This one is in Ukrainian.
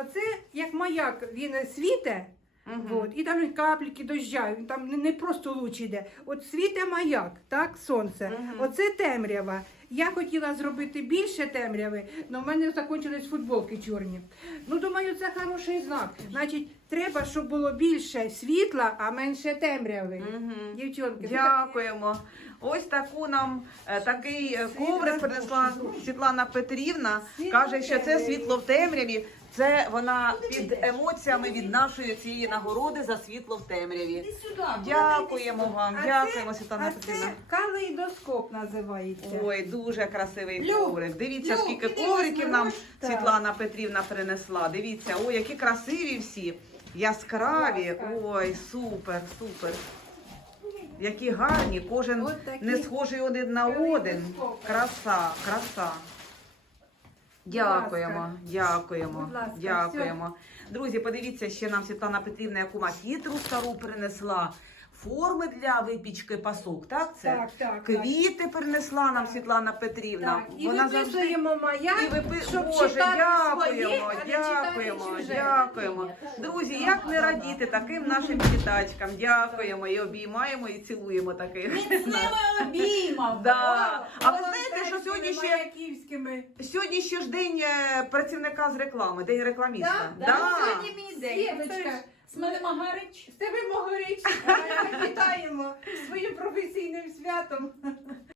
Оце як маяк, він світе, угу. от, і там капліки дождя, він там не, не просто луч іде. От світе маяк, так, сонце. Угу. Оце темрява. Я хотіла зробити більше темряви, але в мене закінчились футболки чорні. Ну, думаю, це хороший знак. Значить, треба, щоб було більше світла, а менше темряви. Мгм. Дівчонки, Дякуємо. Ось таку нам е, такий е, коврик принесла Світлана Петрівна. Каже, що це світло в темряві. Це вона під емоціями від нашої цієї нагороди за світло в темряві. Дякуємо вам, А дякуємо, Світлана а Петрівна. калейдоскоп називається. Ой, дуже красивий Люб, коврик. Дивіться, Люб, скільки іди ковриків нам так. Світлана Петрівна принесла. Дивіться, ой, які красиві всі, яскраві. Ой, супер, супер. Які гарні, кожен От такі. не схожий один на один. Краса, краса. Дякуємо, дякуємо, Будь ласка, дякуємо. Друзі, подивіться, ще нам Світлана Петрівна, яку макітру стару принесла. Форми для випічки пасок, так? Це Так, так, квіти принесла нам Світлана Петрівна. Так, і Вона завжди виписуємо маяк, і випи... щоб Боже, дякуємо, своє, а не дякуємо, чуже. дякуємо. Друзі, як не радіти таким нашим читачкам? Дякуємо і обіймаємо і цілуємо таких. обіймав. Да. А ви знаєте, що сьогодні ще сьогодні ще ж день е, працівника з реклами, день рекламіста. Да, да, сьогодні мій день. Мене Магарич. З тебе могоріч. Вітаємо своїм професійним святом.